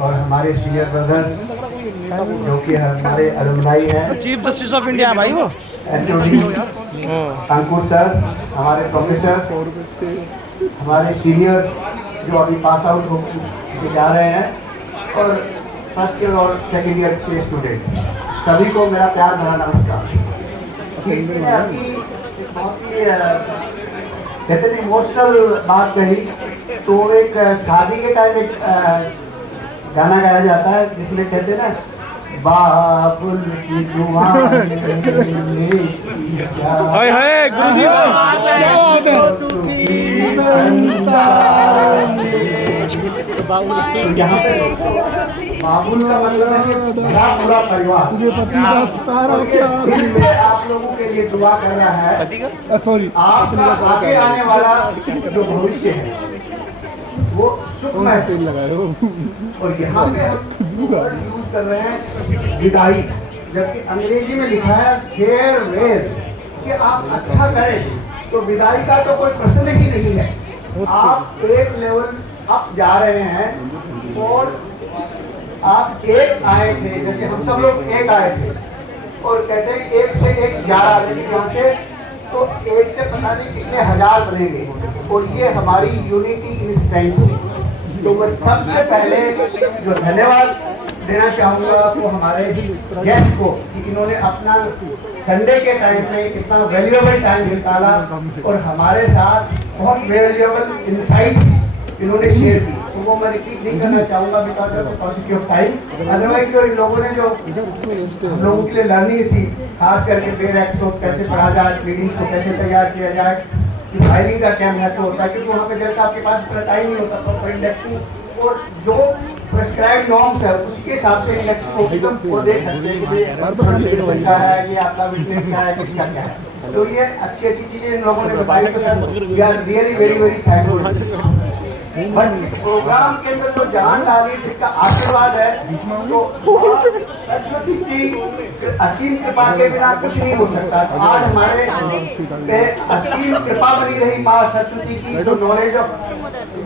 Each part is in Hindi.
और हमारे सीनियर ब्रदर्स जो कि हमारे अलुमनाई हैं, चीफ जस्टिस ऑफ इंडिया भाई वो एचओडी अंकुर सर, हमारे प्रोफेसर, हमारे सीनियर्स जो अभी पास आउट होके जा रहे हैं, और फर्स्ट ईयर और सेकेंड ईयर के स्टूडेंट्स, सभी को मेरा प्यार भरा नमस्कार। बहुत ही कहते हैं इमोशनल बात कही तो एक शादी के टाइम एक गाना गाया जाता है जिसमें कहते हैं ना, बाबुल की दुआ हाय हाय गुरुजी यहाँ पे बाबुल का मतलब है कि बड़ा पूरा परिवार, तुझे पति का सारा प्यार इसलिए आप लोगों के लिए दुआ कर रहा है। सॉरी, आपका आगे आने वाला जो भविष्य है वो सुखमय तेल लगाए हो। और यहाँ पे हम यूज कर रहे हैं विदाई, जबकि अंग्रेजी में लिखा है फेयरवेल कि आप अच्छा करें, तो विदाई का तो कोई प्रश्न ही नहीं है। आप एक लेवल अप जा रहे हैं और आप एक आए थे, जैसे हम सब लोग एक आए थे और कहते हैं एक से एक 11, लेकिन यहाँ से तो एक से पता नहीं कितने हजार बनेंगे, और ये हमारी यूनिटी इन स्ट्रेंथ। तो मैं सबसे पहले जो धन्यवाद देना चाहूँगा वो हमारे गेस्ट को कि इन्होंने अपना संडे के टाइम में इतना वैल्यूएबल टाइम निकाला और हमारे साथ बहुत वैल्यूएबल इनसाइट्स इन्होंने शेयर की। तो वो मैं रिपीट नहीं करना चाहूँगा because of positive of time. Otherwise जो इन लोगों ने जो हम लोगों के लिए लर्निंग थी, खास करके पेड एक्ट्स को कैसे पढ़ा जाए, मीटिंग्स को कैसे तैयार किया जाए, फाइलिंग का क्या महत्व होता है, क्योंकि वहाँ पे जैसा आपके पास इतना टाइम नहीं होता प्रॉपर इंडेक्सिंग, और जो प्रेस्क्राइब नॉर्म्स है उसके हिसाब से इंडेक्सिंग को देख सकते हैं कि क्या है, ये आपका बिजनेस का है, किसका क्या है। तो ये अच्छी अच्छी चीजें इन लोगों ने बताई, तो sir we are really very very thankful. But इस प्रोग्राम के अंदर जो जान डाली, जिसका आशीर्वाद है, तो सरस्वती की असीम कृपा के बिना कुछ नहीं हो सकता। आज हमारे पे असीम कृपा बनी रही माँ सरस्वती की, जो नॉलेज ऑफ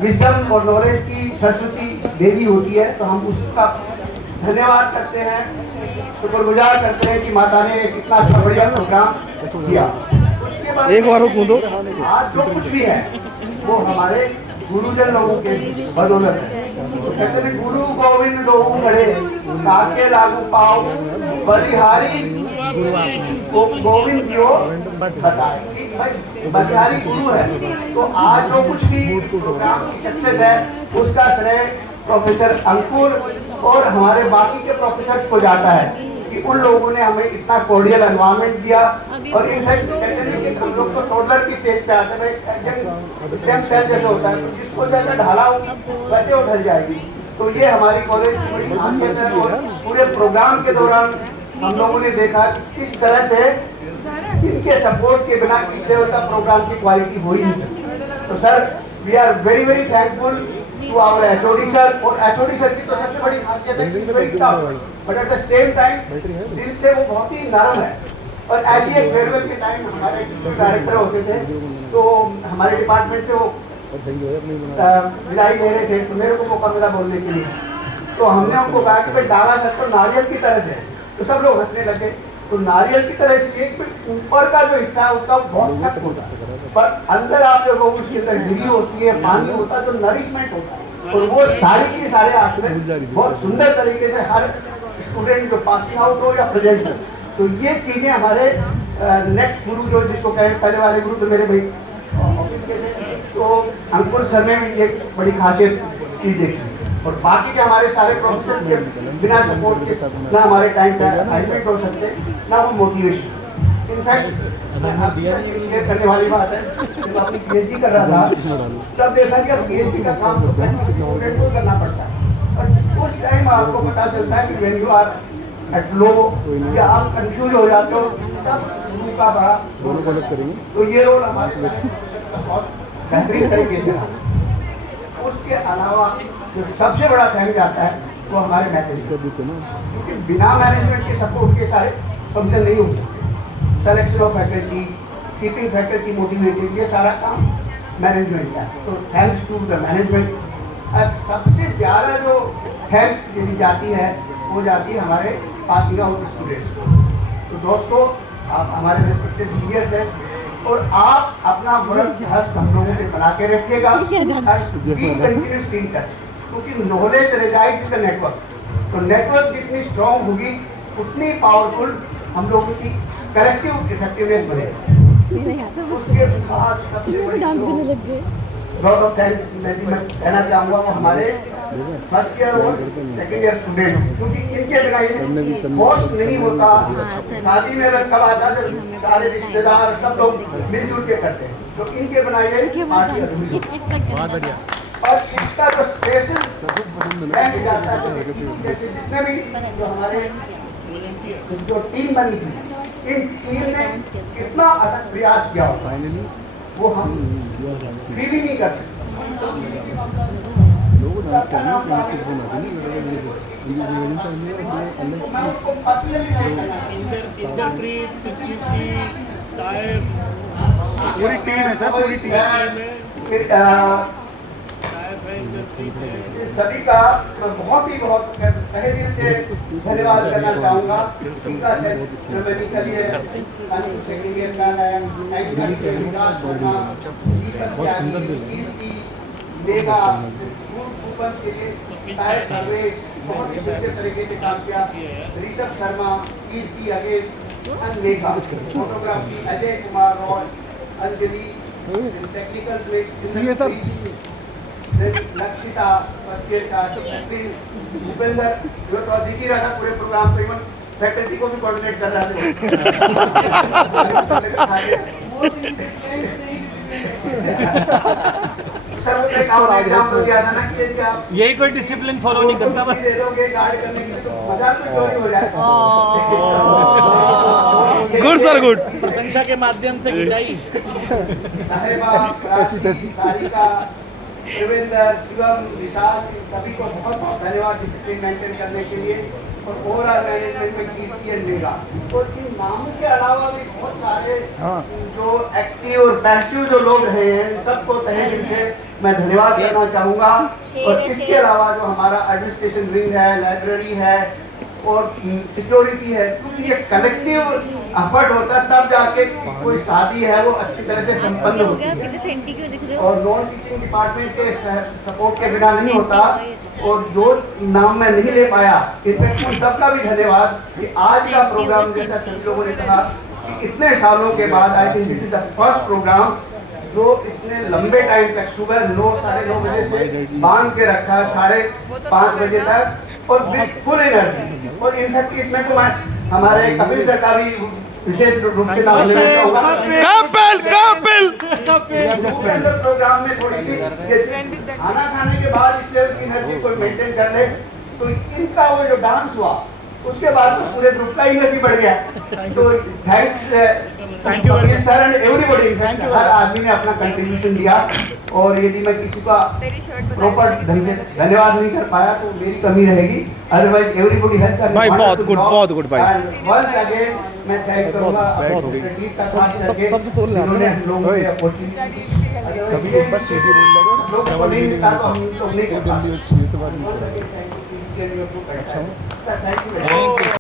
विजडम और नॉलेज की सरस्वती देवी होती है, तो हम उसका धन्यवाद करते हैं, शुक्रगुजार करते हैं कि माता ने कितना अच्छा बढ़िया प्रोग्राम किया। उसके बाद एक बार कूदो। आज जो कुछ भी है वो हमारे गुरुजन लोगों के बदौलत है। तो कहते हैं गुरु गोविंद दो खड़े ताके लागू पाओ बलिहारी गोविंद जो बताए कि भाई बलिहारी गुरु है। तो आज जो कुछ भी प्रोग्राम की सक्सेस है उसका श्रेय प्रोफेसर अंकुर और हमारे बाकी के प्रोफेसर्स को जाता है कि उन लोगों ने हमें इतना कोर्डियल एनवायरनमेंट दिया। और इनफैक्ट कहते हैं कि हम लोग तो टोडलर की स्टेज पे आते हैं, स्टेम सेल जैसे होता है, तो जिसको जैसा ढाला हो वैसे वो ढल जाएगी। तो ये हमारी कॉलेज की बड़ी खासियत है। और पूरे प्रोग्राम के दौरान हम लोगों ने देखा किस तरह से इनके सपोर्ट के बिना किस लेवल का प्रोग्राम की क्वालिटी हो ही नहीं सकती। तो sir we are very very thankful to our HOD sir. और एचओडी सर की तो सबसे बड़ी खासियत है but at the same time दिल से वो बहुत ही नरम है। और ऐसी एक फेयरवेल के टाइम हमारे जो डायरेक्टर होते थे, तो हमारे डिपार्टमेंट से वो विदाई ले रहे थे, तो मेरे को मौका मिला बोलने के लिए, तो हमने उनको कहा कि भाई डाला सर तो नारियल की तरह से, तो सब लोग हंसने लगे। तो नारियल की तरह इसलिए कि ऊपर का जो हिस्सा है उसका बहुत सख्त होता है, पर अंदर आप जब उसके अंदर गिरी होती है, पानी होता है, तो नरिशमेंट होता है। और वो सारी की सारे आश्रय बहुत सुंदर तरीके से हर स्टूडेंट जो पासिंग आउट हो या प्रेजेंट हो, तो ये चीजें हमारे नेक्स्ट गुरु जो जिसको कहें, पहले वाले गुरु तो मेरे भाई ऑफिस के थे, तो अंकुर सर ने भी एक बड़ी खासियत की देखी। और बाकी के हमारे सारे प्रोफेसर के बिना सपोर्ट के ना हमारे टाइम का असाइनमेंट हो सकते, ना वो मोटिवेशन। इनफैक्ट शेयर करने वाली बात है, जब अपनी पीएचडी कर रहा था तब देखा कि अब पीएचडी का काम तो स्टूडेंट को करना पड़ता है। और उस टाइम आपको पता चलता है कि when you are at low या आप कंफ्यूज हो जाते हो, तब गुरु का बड़ा रोल करेंगे। तो ये रोल हमारे बहुत बेहतरीन तरीके से रहा। उसके अलावा जो सबसे बड़ा थैंक आता है वो हमारे मैनेजमेंट, क्योंकि बिना मैनेजमेंट के सपोर्ट के सारे फंक्शन नहीं हो सकते। Selection of faculty, keeping faculty motivated, ये सारा काम मैनेजमेंट का है। तो थैंक्स टू द मैनेजमेंट सबसे ज़्यादा जो थैंक्स यदि जाती है वो जाती है हमारे पासिंग आउट स्टूडेंट्स को। तो दोस्तों, आप हमारे रिस्पेक्टेड सीनियर्स हैं और आप अपना वर्क हस्त हम लोगों के बना के रखिएगा, कंटिन्यूस इन टच, क्योंकि नॉलेज रेजाइड्स इन द नेटवर्क। तो नेटवर्क जितनी स्ट्रॉन्ग होगी उतनी पावरफुल हम लोगों की कलेक्टिव इफेक्टिवनेस बनेगी। उसके बाद सबसे बड़ी लॉट ऑफ थैंक्स मैं कहना चाहूँगा वो हमारे फर्स्ट ईयर और सेकेंड ईयर स्टूडेंट, क्योंकि इनके बिना ये होस्ट नहीं होता। शादी में कब आता जब सारे रिश्तेदार सब लोग मिलजुल के करते हैं, तो इनके बिना ये पार्टी अधूरी है। बहुत बढ़िया। और इसका जो स्पेशल रैंक जाता है, जैसे जितने भी जो हमारे जो टीम बनी थी, इन टीम ने कितना अथक प्रयास किया होगा वो हम फील ही नहीं कर सकते। मैं उसको पर्सनली नहीं करना। पूरी टीम है सर, पूरी टीम है। सभी का मैं बहुत तहे दिल से धन्यवाद करना चाहूँगा। उनका जर्मनी के लिए सेकेंड ईयर का विकास शर्मा, कीर्ति, मेगा, कूपन के लिए बहुत ही अच्छे तरीके से काम किया। Rishabh Sharma, Kirti again, mega photography, Ajay Kumar Roy, Anjali technicals में लक्षिता, फर्स्ट ईयर का भूपेंद्र जो तो दिख ही रहा था पूरे प्रोग्राम को, इवन फैकल्टी को भी कोऑर्डिनेट कर रहा था। एग्जाम्पल दिया था ना कि यदि आप यही कोई डिसिप्लिन फॉलो नहीं करता बस। दे दोगे गार्ड करने के लिए तो मजाक में चोरी हो जाएगा। Good sir, good. प्रशंसा के माध्यम से खिंचाई। साहिबा, सारिका, देवेंद्र, शिवम, विशाल, सभी को बहुत बहुत धन्यवाद डिसिप्लिन मेंटेन करने के लिए। और ओवरऑल मैनेजमेंट में कीर्ति एंड मेगा, और इन नामों के अलावा भी बहुत सारे जो एक्टिव और पैसिव जो लोग हैं, सबको तहे दिल से मैं धन्यवाद करना चाहूँगा। और इसके अलावा जो हमारा एडमिनिस्ट्रेशन विंग है, लाइब्रेरी है और सिक्योरिटी है, क्योंकि ये कलेक्टिव एफर्ट होता है तब जाके कोई शादी है वो अच्छी तरह से संपन्न होती है। और नॉन टीचिंग डिपार्टमेंट के सपोर्ट के बिना नहीं होता। और जो नाम मैं नहीं ले पाया, इनफैक्ट उन सबका भी धन्यवाद कि आज का प्रोग्राम, जैसा सभी लोगों ने कहा कि इतने सालों के बाद I think this is the first programme जो इतने लंबे टाइम तक सुबह 9, साढ़े 9 बजे से बांध के रखा है 5:30 बजे तक और विद फुल एनर्जी। और इनफैक्ट इसमें तो मैं हमारे कपिल सर का भी विशेष रूप से नाम लेना चाहूँगा। प्रोग्राम में थोड़ी सी खाना खाने के बाद इस लेवल की एनर्जी को मेंटेन कर ले, तो इनका वो जो डांस हुआ उसके बाद तो पूरे ग्रुप का एनर्जी बढ़ गया। तो thank you sir and everybody. हर आदमी ने अपना कंट्रीब्यूशन दिया, और यदि मैं किसी का प्रॉपर ढंग से धन्यवाद नहीं कर पाया तो मेरी कमी रहेगी, अदरवाइज एवरीबॉडी हेल्प कर भाई बहुत गुड भाई। वंस अगेन मैं थैंक करूंगा सब तो उन्होंने हम लोगों को अपॉर्चुनिटी दी। कभी एक बार सीधी बोल लगा लोग को नहीं मिलता तो हम लोग नहीं कर पाते। जल्दी अच्छी है सब अच्छा, थैंक यू।